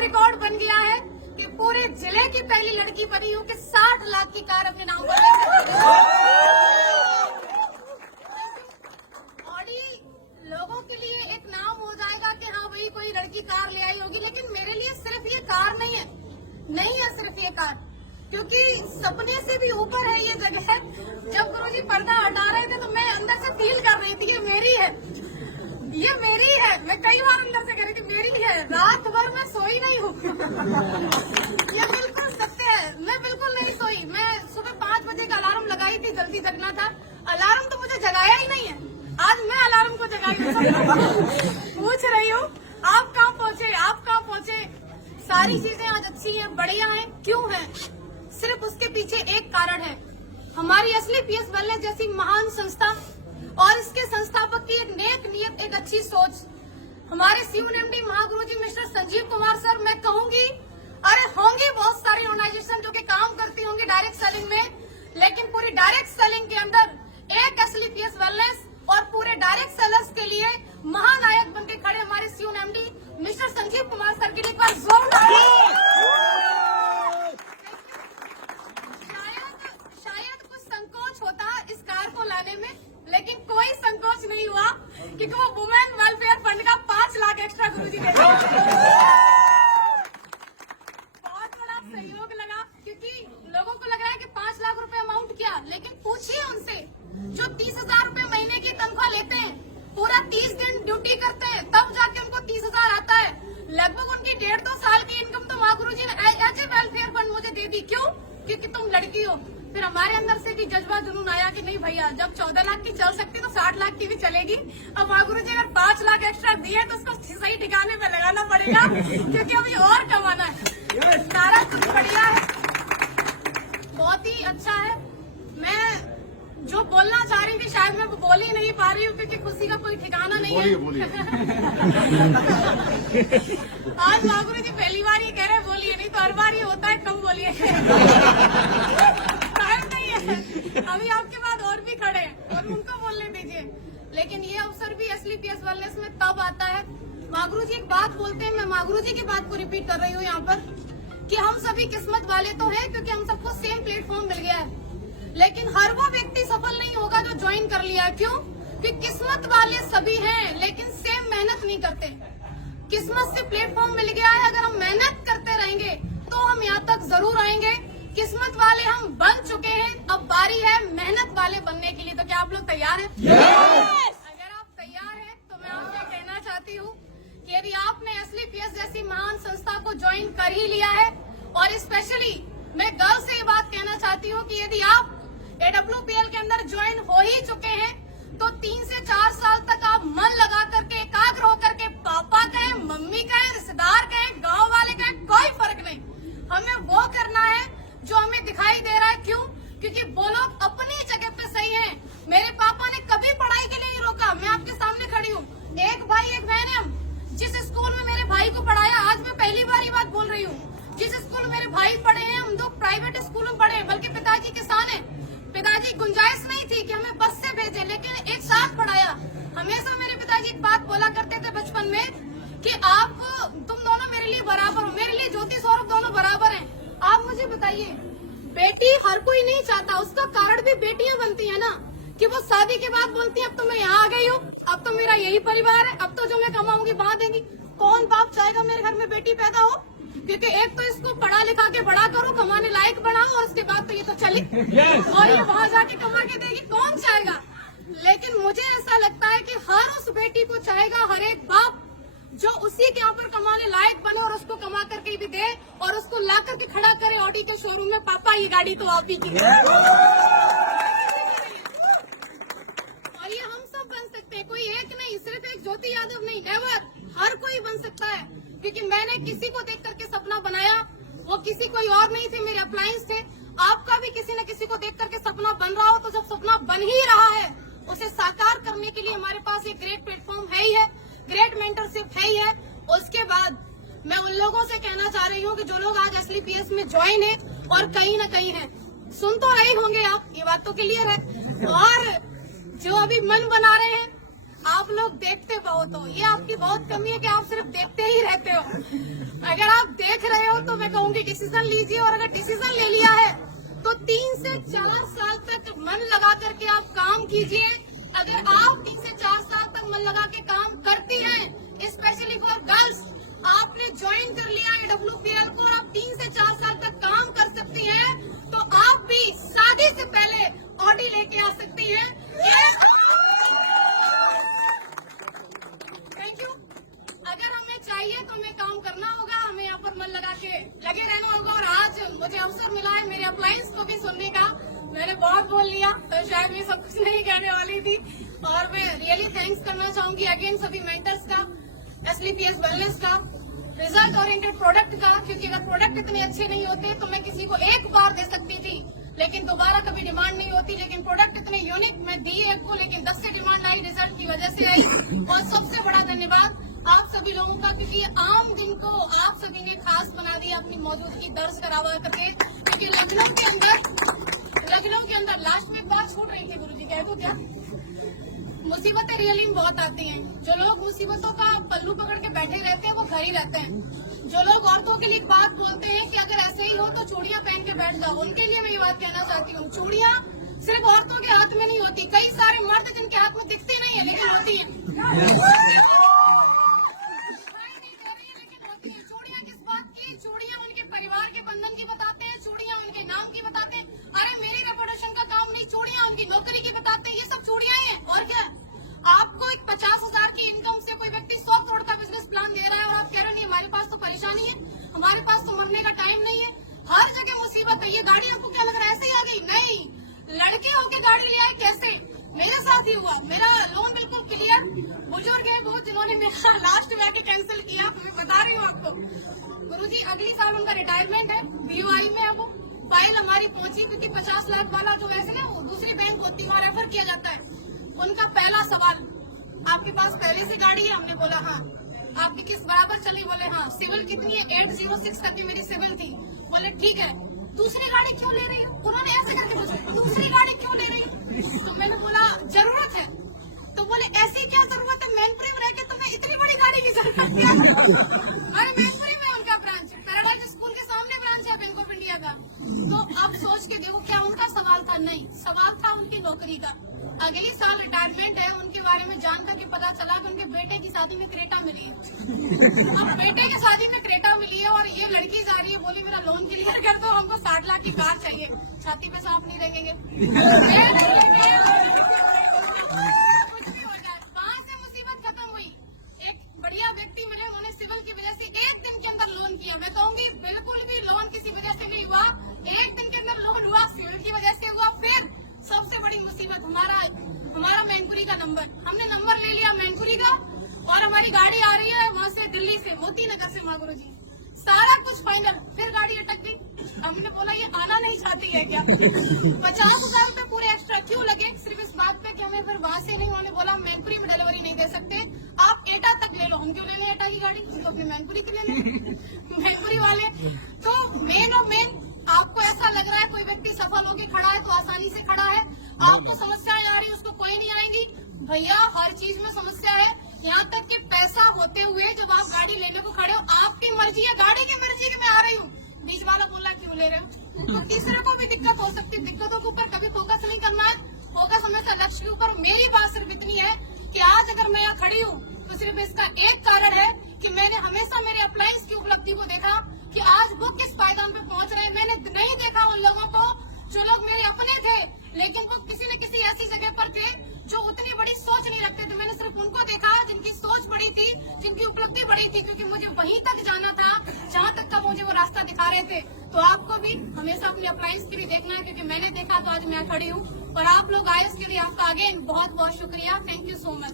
Record बन गया है कि पूरे जिले की पहली लड़की बनी हूँ कि 60 लाख की कार अपने नाम पर ले सकती हूँ। और ये लोगों के लिए एक नाम हो जाएगा कि हाँ भाई कोई लड़की कार ले आई होगी, लेकिन मेरे लिए सिर्फ ये कार नहीं है सिर्फ ये कार, क्योंकि सपने से भी ऊपर है ये जगह। जब गुरुजी पर्दा हटा रहे थे तो मैं अंदर से फील कर रही थी ये मेरी है। मैं कई बार अंदर से कह रही थी मेरी है। रात भर मैं सोई नहीं हूँ। ये बिल्कुल सत्य है, मैं बिल्कुल नहीं सोई। मैं सुबह 5 बजे का अलार्म लगाई थी, जल्दी जगना था। अलार्म तो मुझे जगाया ही नहीं है, आज मैं अलार्म को जगाई पूछ रही हूँ आप कहाँ पहुँचे। सारी चीजें आज अच्छी हैं, बढ़िया हैं, क्यों हैं? सिर्फ उसके पीछे एक कारण है, हमारी असली पीएस वेलनेस जैसी महान संस्था और इसके संस्थापक की एक नेक नियत, एक अच्छी सोच। हमारे CUNMD महागुरुजी मिस्टर संजीव कुमार सर, मैं कहूंगी अरे होंगी बहुत सारी ऑर्गेनाइजेशन जो कि काम करती होंगी डायरेक्ट सेलिंग में, लेकिन पूरी डायरेक्ट सेलिंग के अंदर एक असली पीएस वेलनेस और पूरे डायरेक्ट सेलर्स के लिए महानायक बनके खड़े हमारे CUNMD mister Sanjeev Kumar sir की एक बार जोरदार। शायद कुछ संकोच होता इस कार को लाने में, लेकिन कोई संकोच नहीं हुआ क्योंकि वो वुमेन वेलफेयर फंड का 5 लाख एक्स्ट्रा गुरुजी दे दिया। बहुत बड़ा सहयोग लगा, क्योंकि लोगों को लग रहा है कि 5 लाख रुपए अमाउंट क्या, लेकिन पूछिए उनसे जो 30,000 रुपए महीने की तनख्वाह लेते हैं, पूरा 30 दिन ड्यूटी करते हैं, तब जाके उनको 30,000 आता है। लगभग उनकी 1.5-2 साल की इनकम तो माँ गुरुजी ने एज ए वेलफेयर फंड मुझे दे दी। क्यों? क्योंकि तुम लड़की हो। फिर हमारे अंदर से भी जज्बा जुनून आया कि नहीं भैया, जब 14 लाख की चल सकती तो 60 लाख की भी चलेगी। अब माँ गुरुजी अगर 5 लाख एक्स्ट्रा दिए तो उसको सही ठिकाने पे लगाना पड़ेगा, क्योंकि अभी और कमाना है। सारा कुछ बढ़िया है, बहुत ही अच्छा है। मैं जो बोलना चाह रही थी शायद मैं बोल ही नहीं पा रही हूँ, क्योंकि खुशी का कोई ठिकाना नहीं है। आज माँ गुरुजी पहली बार ये कह रहे बोलिए, नहीं तो हर बार ये होता है कम बोलिए। अभी आपके बाद और भी खड़े हैं और उनको बोलने दीजिए। लेकिन ये अवसर भी असली पीएस वेलनेस में तब आता है, माँ गुरुजी एक बात बोलते हैं, मैं माँ गुरुजी की बात को रिपीट कर रही हूँ यहाँ पर, कि हम सभी किस्मत वाले तो हैं क्योंकि हम सबको सेम प्लेटफॉर्म मिल गया है, लेकिन हर वो व्यक्ति सफल नहीं होगा जो ज्वाइन कर लिया है। क्यों? कि किस्मत वाले सभी हैं लेकिन सेम मेहनत नहीं करते। किस्मत से प्लेटफॉर्म मिल गया है, अगर हम मेहनत करते रहेंगे तो हम यहाँ तक जरूर आएंगे। किस्मत वाले हम बन चुके हैं, अब बारी है मेहनत वाले बनने के लिए। तो क्या आप लोग तैयार हैं? अगर आप तैयार हैं तो मैं आपसे कहना चाहती हूँ कि यदि आपने असली पीएस जैसी महान संस्था को ज्वाइन कर ही लिया है, और स्पेशली मैं गर्व से ये बात कहना चाहती हूँ कि यदि आप AWPL के अंदर ज्वाइन हो ही चुके हैं तो 3 से 4 साल तक आप मन लगा करके, एकाग्र होकर के, पापा कहें, मम्मी कहें, रिश्तेदार कहें, गाँव वाले कहें, कोई फर्क नहीं, हमें वो करना है जो हमें दिखाई दे रहा है। क्यों? क्योंकि वो लोग अपनी जगह पे सही हैं। मेरे पापा ने कभी पढ़ाई के लिए नहीं रोका, मैं आपके सामने खड़ी हूँ। एक भाई एक बहन है हम। जिस स्कूल में मेरे भाई को पढ़ाया, आज मैं पहली बार ये बात बोल रही हूँ, जिस स्कूल में मेरे भाई पढ़े हैं, हम 2 प्राइवेट स्कूल में पढ़े, बल्कि पिताजी किसान है। पिताजी गुंजाइश नहीं थी कि हमें बस से भेजे, लेकिन एक साथ पढ़ाया। हमेशा मेरे पिताजी एक बात बोला करते थे बचपन में कि तुम दोनों मेरे लिए बराबर हो, मेरे लिए ज्योति सौरभ दोनों बराबर हैं। आप मुझे बताइए, बेटी हर कोई नहीं चाहता, उसका कारण भी बेटियां बनती है ना, कि वो शादी के बाद बोलती है अब तो मैं यहाँ आ गई हूँ, अब तो मेरा यही परिवार है, अब तो जो मैं कमाऊंगी वहाँ देंगी। कौन बाप चाहेगा मेरे घर में बेटी पैदा हो? क्योंकि एक तो इसको पढ़ा लिखा के बड़ा करो, कमाने लायक बनाओ, और उसके बाद तो ये तो चली और ये वहाँ जाके कमा के देगी, कौन चाहेगा? लेकिन मुझे ऐसा लगता है कि हर उस बेटी को चाहेगा, हर एक बाप जो उसी के यहाँ पर कमाने लायक बने और उसको कमा करके भी दे और उसको ला करके खड़ा करे ऑडी के शोरूम में, पापा ये गाड़ी तो आप ही की है। और ये हम सब बन सकते हैं, कोई एक नहीं, सिर्फ एक ज्योति यादव नहीं, नेवर, हर कोई बन सकता है। क्योंकि मैंने किसी को देख करके सपना बनाया, वो किसी कोई और नहीं थे, मेरे अप्लायंस थे। आपका भी किसी न किसी को देख करके सपना बन रहा हो, तो जब सपना बन ही रहा है उसे साकार करने के लिए हमारे पास एक ग्रेट प्लेटफॉर्म है ही है, ग्रेट मेंटरशिप है ही है। उसके बाद मैं उन लोगों से कहना चाह रही हूँ कि जो लोग आज असली पीएस में ज्वाइन है और कहीं न कहीं है, सुन तो रहे होंगे आप, ये बात तो क्लियर है, और जो अभी मन बना रहे हैं, आप लोग देखते बहुत हो, ये आपकी बहुत कमी है कि आप सिर्फ देखते ही रहते हो। अगर आप देख रहे हो तो मैं कहूंगी डिसीजन लीजिए, और अगर डिसीजन ले लिया है तो 3 से 4 साल तक मन लगा करके आप काम कीजिए। अगर आप 3 से 4 साल तक मन लगा के काम करती हैं, स्पेशली फॉर गर्ल्स, आपने ज्वाइन कर लिया है WPL को और आप 3 से 4 साल तक काम कर सकती हैं, तो आप भी शादी से पहले ऑडी लेके आ सकती हैं। Thank you. अगर हमें चाहिए तो हमें काम करना होगा, हमें यहाँ पर मन लगा के लगे रहना होगा। और आज मुझे अवसर मिला है मेरे अप्लायंस को भी सुनने का। मैंने बहुत बोल लिया तो शायद मैं सब कुछ नहीं कहने वाली थी, और मैं रियली थैंक्स करना चाहूंगी अगेन सभी मेंटर्स का, SLPS वेलनेस का, रिजल्ट ओरिएंटेड प्रोडक्ट का, क्योंकि अगर प्रोडक्ट इतने अच्छे नहीं होते तो मैं किसी को एक बार दे सकती थी लेकिन दोबारा कभी डिमांड नहीं होती। लेकिन प्रोडक्ट इतने यूनिक मैं दी एक को, लेकिन 10 से डिमांड आई, रिजल्ट की वजह से आई। और सबसे बड़ा धन्यवाद आप सभी लोगों का, क्योंकि आम दिन को आप सभी ने खास बना दिया अपनी मौजूदगी दर्ज करावा करके। क्योंकि लखनऊ के अंदर लास्ट में एक बात छूट रही थी गुरुजी, कह दो क्या, मुसीबतें रियली में बहुत आती हैं। जो लोग मुसीबतों का पल्लू पकड़ के बैठे रहते हैं वो घर ही रहते हैं। जो लोग औरतों के लिए एक बात बोलते हैं कि अगर ऐसे ही हो तो चूड़ियां पहन के बैठ जाओ, उनके लिए मैं ये बात कहना चाहती हूँ, चूड़ियां सिर्फ औरतों के हाथ में नहीं होती, कई सारे मर्द जिनके हाथ में दिखते नहीं है लेकिन होती है। चूड़ियां किस बात की? चूड़ियां उनके परिवार के बंधन की बताते हैं, चूड़ियां उनके नाम की बताते हैं। अरे मेरी रेपुटेशन का काम नहीं, चूड़ियां उनकी नौकरी की बताते हैं। ये सब चूड़ियां हैं और क्या। आपको एक 50,000 की इनकम से कोई व्यक्ति 100 करोड़ का बिजनेस प्लान दे रहा है और आप कह रहे हैं हमारे पास तो परेशानी है, हमारे पास तो मरने का टाइम नहीं है, हर जगह मुसीबत है। ये गाड़ी आपको क्या लग रहा है ऐसे ही आ गई? नहीं, लड़के होके गाड़ी ले आए कैसे? मेरे साथ ही हुआ। मेरा लोन बिल्कुल क्लियर, बुजुर्ग है बहुत जिन्होंने मेरा लास्ट में आके कैंसिल किया, मैं बता रही हूँ आपको। गुरुजी अगली साल उनका रिटायरमेंट है, BOI में है वो। फाइल हमारी पहुंची, क्योंकि 50 लाख वाला जो वैसे ना वो दूसरी बैंक होती है वहाँ रेफर किया जाता है। उनका पहला सवाल, आपके पास पहले से गाड़ी है? हमने बोला हाँ। आपकी किस बराबर चली? बोले हाँ। सिविल कितनी है? 806 तक की मेरी सिविल थी। बोले ठीक है, दूसरी गाड़ी क्यों ले रही हो? उन्होंने ऐसे करके पूछा, दूसरी गाड़ी क्यों ले रही हो? तो मैंने बोला जरूरत है। तो बोले ऐसी क्या जरूरत है, मैनपुरी में रह के तुम्हें इतनी बड़ी गाड़ी की जरूरत है? अरे मैनपुरी में उनका ब्रांच, पैराडाइज स्कूल के सामने ब्रांच है बैंक ऑफ इंडिया का। तो आप सोच के देखो, क्या उनका सवाल था? नहीं, सवाल था उनकी नौकरी का। अगले साल रिटायरमेंट है, उनके बारे में जान करके पता चला कि उनके बेटे की शादी में क्रेटा मिली है। अब बेटे की शादी में क्रेटा मिली है और ये लड़की जा रही है, बोली मेरा लोन क्लियर कर दो, हमको 60 लाख की कार चाहिए। छाती पे सांप नहीं रहेंगे, वहाँ से मुसीबत खत्म हुई। एक बढ़िया व्यक्ति मिले, उन्होंने सिविल की वजह से 1 दिन के अंदर लोन किया। मैं कहूंगी बिल्कुल भी लोन किसी वजह से नहीं हुआ, 1 दिन के अंदर लोन हुआ, सिविल की वजह से हुआ। फिर सबसे बड़ी मुसीबत हमारा मैनपुरी का नंबर, हमने नंबर ले लिया मैनपुरी का और हमारी गाड़ी आ रही है वहाँ से, दिल्ली से, मोती नगर से। माँ गुरु जी सारा कुछ फाइनल, फिर गाड़ी अटक गई। हमने बोला ये आना नहीं चाहती है क्या? 50,000 रूपए पूरे एक्स्ट्रा क्यों लगे? सिर्फ इस बात पे कि हमें फिर वहाँ से नहीं, उन्होंने बोला मैनपुरी में डिलीवरी नहीं दे सकते, आप एटा तक ले लो। हम क्यों लेने एटा की गाड़ी, तो अपनी मैनपुरी की लेने मैनपुरी वाले। तो मेन और मेन, आपको ऐसा लग रहा है कोई व्यक्ति सफल होकर खड़ा है तो आसानी से खड़ा है, आपको समस्याएं आ रही है उसको कोई नहीं आएंगी भैया, हर चीज में समस्या है। यहाँ तक कि पैसा होते हुए जब आप गाड़ी लेने को खड़े हो, आपकी मर्जी है, गाड़ी की मर्जी है कि मैं आ रही हूँ, बीच वाला बोला क्यों ले रहे हो? तो तीसरे को भी दिक्कत हो सकती है। दिक्कतों के ऊपर कभी फोकस नहीं करना है, फोकस हमेशा लक्ष्य के ऊपर। मेरी बात सिर्फ इतनी है कि आज अगर मैं यहाँ खड़ी हूँ तो सिर्फ इसका एक कारण है कि मैंने हमेशा मेरे अप्लायंस की उपलब्धि को देखा कि आज वो किस पायदान पे पहुंच रहे हैं। मैंने नहीं देखा उन लोगों को जो लोग मेरे अपने थे, लेकिन वो किसी न किसी ऐसी जगह पर थे जो उतनी बड़ी सोच नहीं रखते थे। मैंने सिर्फ उनको देखा जिनकी सोच बड़ी थी, जिनकी उपलब्धि बड़ी थी, क्योंकि मुझे वहीं तक जाना था जहाँ तक का मुझे वो रास्ता दिखा रहे थे। तो आपको भी हमेशा अपने अप्लायंस के लिए देखना है, क्योंकि मैंने देखा तो आज मैं खड़ी हूँ। और आप लोग आए उसके लिए आपका अगेन बहुत बहुत शुक्रिया। Thank you so much.